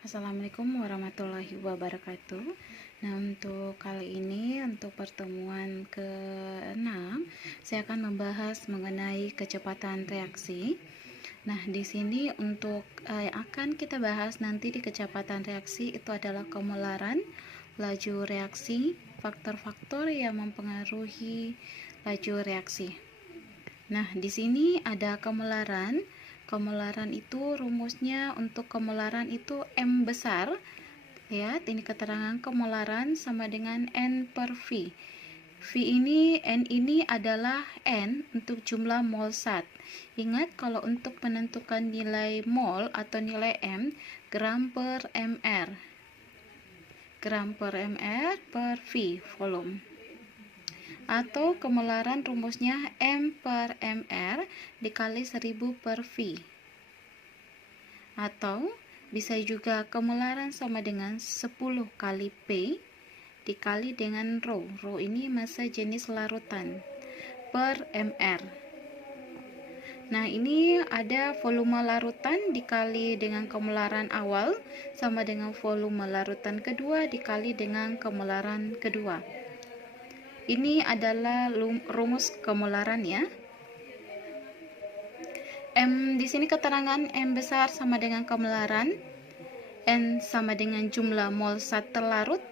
Assalamualaikum warahmatullahi wabarakatuh. Nah, untuk kali ini, untuk pertemuan ke-6, saya akan membahas mengenai kecepatan reaksi. Nah, di sini untuk akan kita bahas nanti di kecepatan reaksi itu adalah kemolaran, laju reaksi, faktor-faktor yang mempengaruhi laju reaksi. Nah, di sini ada kemolaran. Kemolaran itu rumusnya untuk kemolaran itu M besar. Lihat, ini keterangan kemolaran sama dengan N per V. N ini adalah N untuk jumlah mol zat. Ingat, kalau untuk menentukan nilai mol atau nilai M, gram per mr. Gram per mr per V, volume. Atau kemolaran rumusnya M per mr dikali 1000 per V. Atau bisa juga kemolaran sama dengan 10 kali P dikali dengan rho. Rho ini massa jenis larutan per mr. Nah, ini ada volume larutan dikali dengan kemolaran awal sama dengan volume larutan kedua dikali dengan kemolaran kedua. Ini adalah rumus kemolaran ya. Di sini keterangan M besar sama dengan kemolaran, N sama dengan jumlah mol zat terlarut,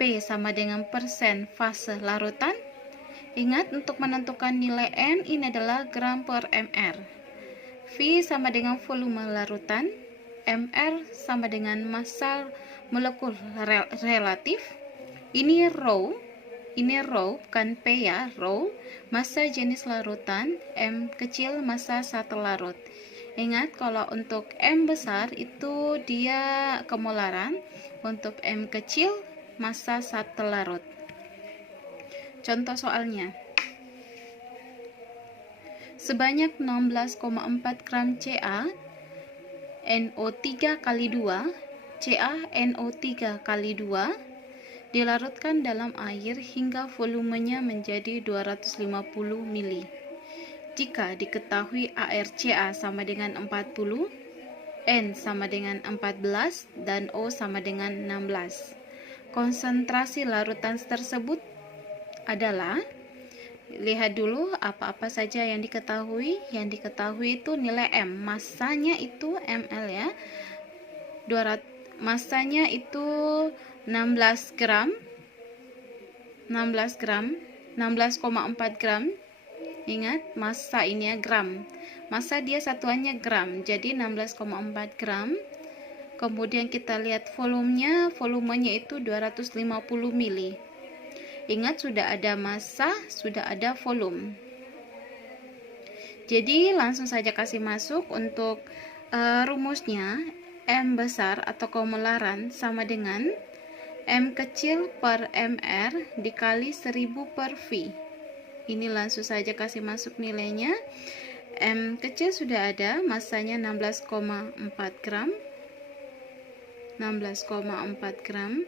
P sama dengan persen fase larutan. Ingat, untuk menentukan nilai N ini adalah gram per mr. V sama dengan volume larutan, mr sama dengan massa molekul relatif. Ini rho, bukan P ya, rho, massa jenis larutan, M kecil massa satu larut. Ingat, kalau untuk M besar itu dia kemolaran, untuk M kecil massa satu larut. Contoh soalnya. Sebanyak 16,4 gram Ca NO3 kali 2, Ca NO3 kali 2 dilarutkan dalam air hingga volumenya menjadi 250 ml. Jika diketahui ArCa sama dengan 40, N sama dengan 14, dan O sama dengan 16. Konsentrasi larutan tersebut adalah, lihat dulu apa-apa saja yang diketahui. Yang diketahui itu nilai M, massanya itu ml ya. Massanya itu 16 gram, 16,4 gram. Ingat, massa ini ya, gram. Massa dia satuannya gram, jadi 16,4 gram. Kemudian kita lihat volumenya itu 250 ml. Ingat, sudah ada massa, sudah ada volume. Jadi langsung saja kasih masuk untuk rumusnya. M besar atau kemolaran sama dengan M kecil per mr dikali 1000 per V. Ini langsung saja kasih masuk nilainya. M kecil sudah ada, massanya 16,4 gram. 16,4 gram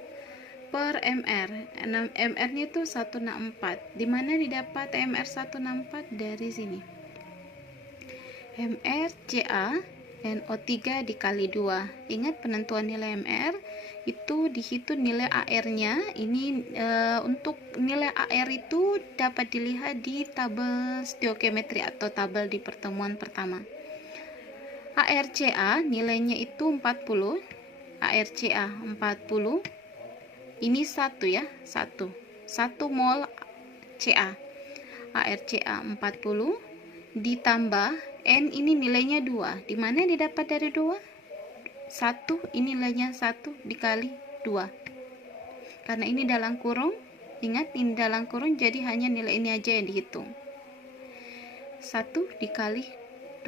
per mr. mr-nya itu 164. Dimana didapat mr 164? Dari sini. mr Ca NO3 dikali 2. Ingat, penentuan nilai mr itu dihitung nilai AR-nya. Ini untuk nilai AR itu dapat dilihat di tabel stoichiometry atau tabel di pertemuan pertama. ARCa nilainya itu 40. ARCa 40. Ini 1 ya, 1 mol Ca. ARCa 40 ditambah N ini nilainya 2. Dimana didapat dari 2? 1, ini nilainya 1 dikali 2. Karena ini dalam kurung, ingat ini dalam kurung, jadi hanya nilai ini aja yang dihitung. 1 dikali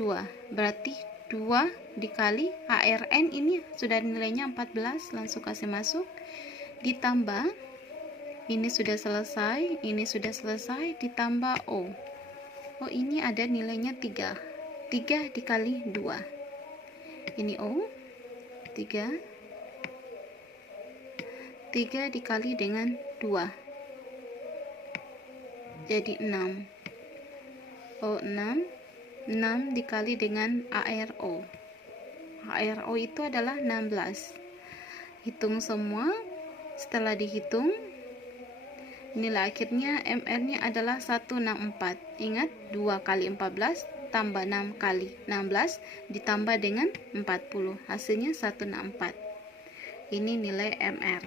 2, berarti 2 dikali ARN ini sudah nilainya 14, langsung kasih masuk. Ditambah, ini sudah selesai, ini sudah selesai, ditambah O. Oh, ini ada nilainya 3. 3 dikali 2. Ini O. 3 dikali dengan 2. Jadi 6. O 6. 6 dikali dengan ARO. HRO itu adalah 16. Hitung semua. Setelah dihitung, nilai akhirnya MR-nya adalah 164. Ingat, 2 kali 14 tambah 6 kali 16 ditambah dengan 40. Hasilnya 164. Ini nilai MR.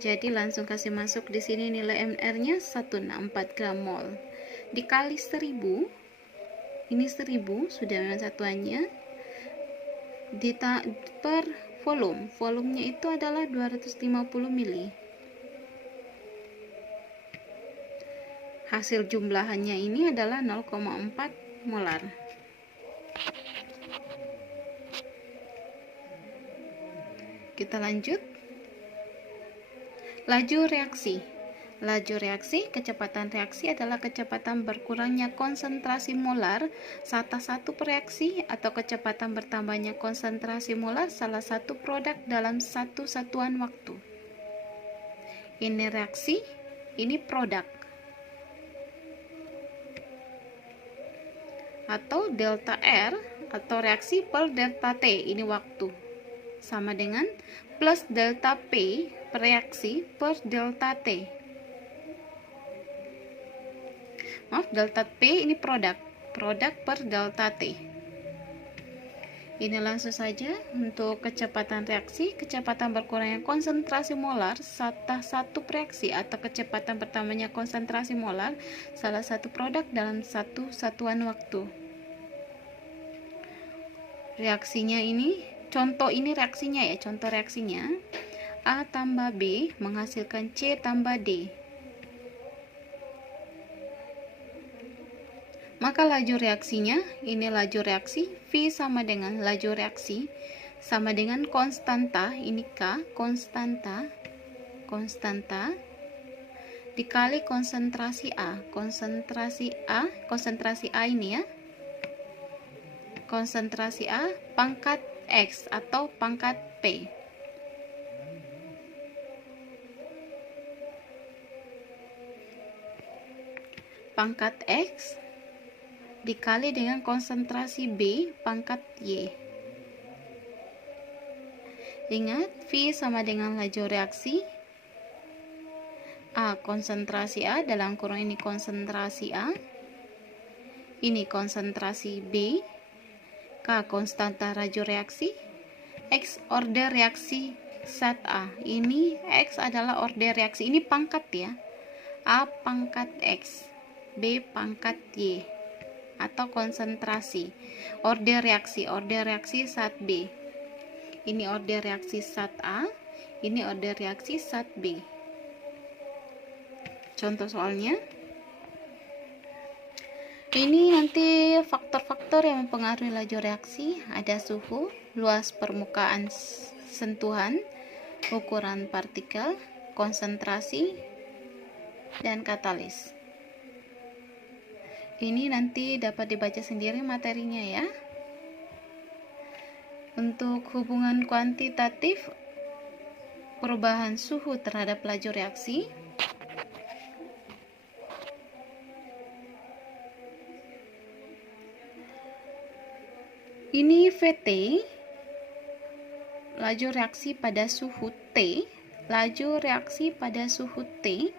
Jadi langsung kasih masuk di sini nilai MR-nya 164 gram mol. Dikali 10, ini 10 sudah memang satuannya, per volume. Volumenya itu adalah 250 mili. Hasil jumlahannya ini adalah 0,4 molar. Kita lanjut. Laju reaksi. Laju reaksi, kecepatan reaksi adalah kecepatan berkurangnya konsentrasi molar salah satu reaksi atau kecepatan bertambahnya konsentrasi molar salah satu produk dalam satu satuan waktu. Ini reaksi, ini produk. Atau delta R atau reaksi per delta T, ini waktu. Sama dengan plus delta P reaksi per delta T. Maaf, delta P ini produk per delta T. Ini langsung saja untuk kecepatan reaksi, kecepatan berkurangnya konsentrasi molar salah satu reaksi atau kecepatan bertambahnya konsentrasi molar salah satu produk dalam satu satuan waktu. Reaksinya ini, contoh ini reaksinya ya, contoh reaksinya A tambah B menghasilkan C tambah D. Maka laju reaksinya, ini laju reaksi, V sama dengan laju reaksi, sama dengan konstanta, ini K, konstanta, dikali konsentrasi A. Konsentrasi A ini ya, konsentrasi A pangkat X atau pangkat P. Pangkat X dikali dengan konsentrasi B pangkat Y. Ingat, V sama dengan laju reaksi, A konsentrasi A, dalam kurung ini konsentrasi A, ini konsentrasi B, K konstanta laju reaksi, X order reaksi zat A. Ini X adalah order reaksi, ini pangkat ya, A pangkat X, B pangkat Y, atau konsentrasi. Order reaksi zat B. Ini order reaksi zat A, ini order reaksi zat B. Contoh soalnya. Ini nanti faktor-faktor yang mempengaruhi laju reaksi, ada suhu, luas permukaan sentuhan, ukuran partikel, konsentrasi, dan katalis. Ini nanti dapat dibaca sendiri materinya ya. Untuk hubungan kuantitatif perubahan suhu terhadap laju reaksi, ini VT, laju reaksi pada suhu T, laju reaksi pada suhu T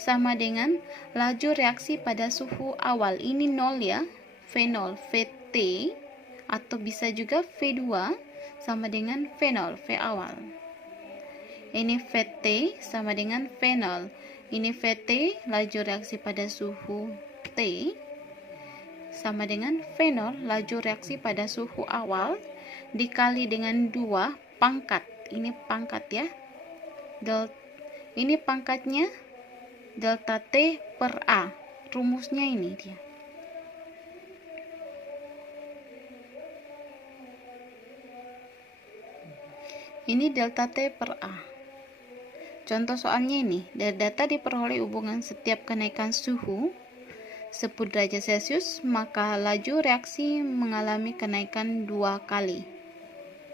sama dengan laju reaksi pada suhu awal. Ini 0 ya, V0, VT, atau bisa juga V2 sama dengan V0, V awal. Ini VT sama dengan V0. Ini VT, laju reaksi pada suhu T, sama dengan V0, laju reaksi pada suhu awal, dikali dengan 2 pangkat. Ini pangkat ya. Ini pangkatnya delta T per A. Rumusnya ini dia. Ini delta T per A. Contoh soalnya ini, dari data diperoleh hubungan setiap kenaikan suhu 10 derajat Celcius, maka laju reaksi mengalami kenaikan 2 kali.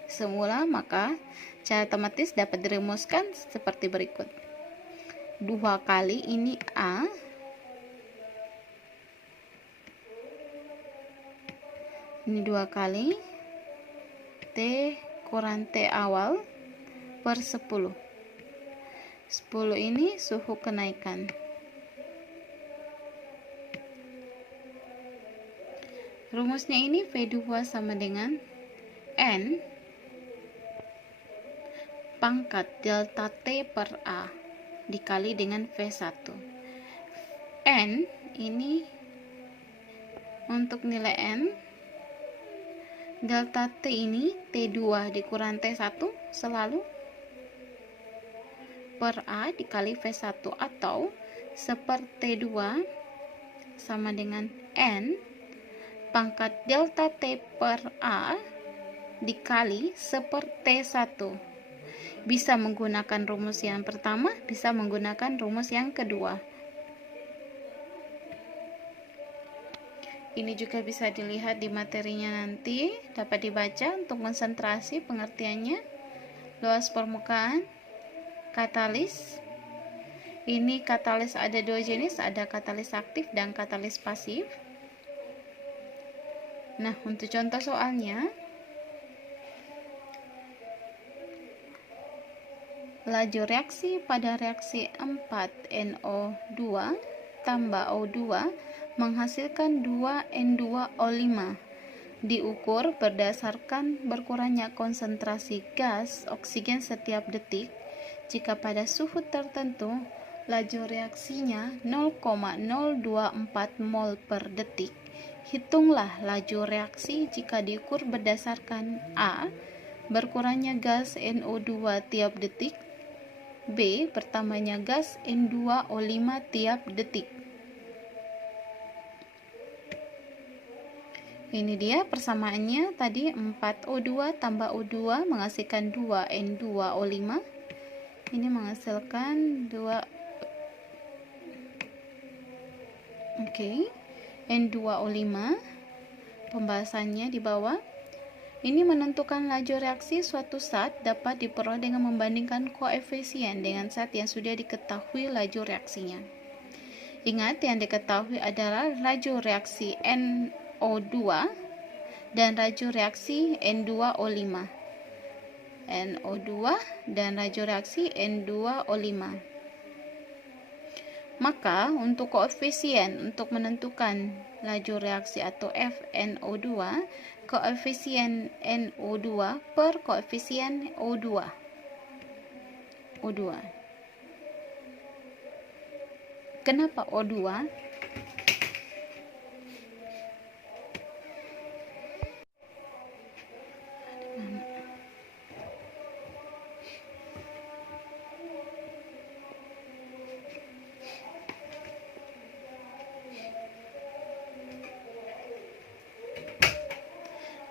Semula, maka cara otomatis dapat dirumuskan seperti berikut. 2 kali ini A, ini 2 kali, T kurang T awal per 10. 10 ini suhu kenaikan. Rumusnya ini V2 sama dengan N pangkat delta T per A dikali dengan V1. N ini untuk nilai N, delta T ini T2 dikurang T1 selalu per A dikali V1, atau 1 T2 sama dengan N pangkat delta T per A dikali 1 T1. Bisa menggunakan rumus yang pertama, bisa menggunakan rumus yang kedua. Ini juga bisa dilihat di materinya nanti, dapat dibaca untuk konsentrasi pengertiannya. Luas permukaan, katalis. Ini katalis ada dua jenis, ada katalis aktif dan katalis pasif. Nah, untuk contoh soalnya, laju reaksi pada reaksi 4NO2 tambah O2 menghasilkan 2N2O5 diukur berdasarkan berkurangnya konsentrasi gas oksigen setiap detik. Jika pada suhu tertentu laju reaksinya 0,024 mol per detik, hitunglah laju reaksi jika diukur berdasarkan A. Berkurangnya gas NO2 tiap detik, B. Bertambahnya gas N2O5 tiap detik. Ini dia persamaannya tadi, 4O2 tambah O2 menghasilkan 2N2O5. Ini menghasilkan 2 N2O5. Pembahasannya di bawah. Ini menentukan laju reaksi suatu zat dapat diperoleh dengan membandingkan koefisien dengan zat yang sudah diketahui laju reaksinya. Ingat, yang diketahui adalah laju reaksi NO2 dan laju reaksi N2O5. NO2 dan laju reaksi N2O5. Maka untuk koefisien untuk menentukan laju reaksi atau FNO2, koefisien NO2 per koefisien O2. Kenapa O2?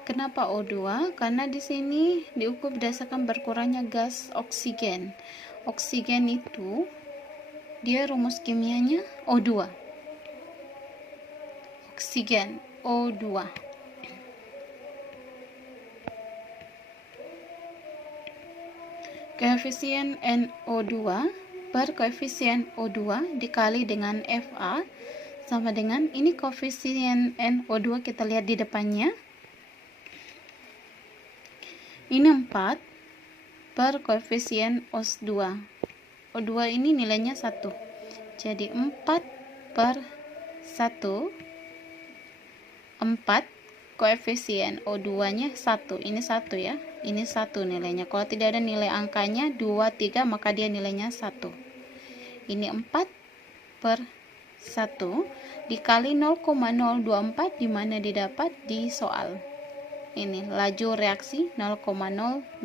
Kenapa O2? Karena di sini diukur berdasarkan berkurangnya gas oksigen. Oksigen itu dia rumus kimianya O2. Oksigen O2. Koefisien NO2 per koefisien O2 dikali dengan Fa sama dengan, ini koefisien NO2 kita lihat di depannya. Ini 4 per koefisien O2. O2 ini nilainya 1. Jadi 4 per 1. 4 koefisien O2-nya 1. Ini 1 ya. Ini 1 nilainya. Kalau tidak ada nilai angkanya 2, 3, maka dia nilainya 1. Ini 4 per 1 dikali 0,024 dimana didapat di soal. Ini laju reaksi 0,024.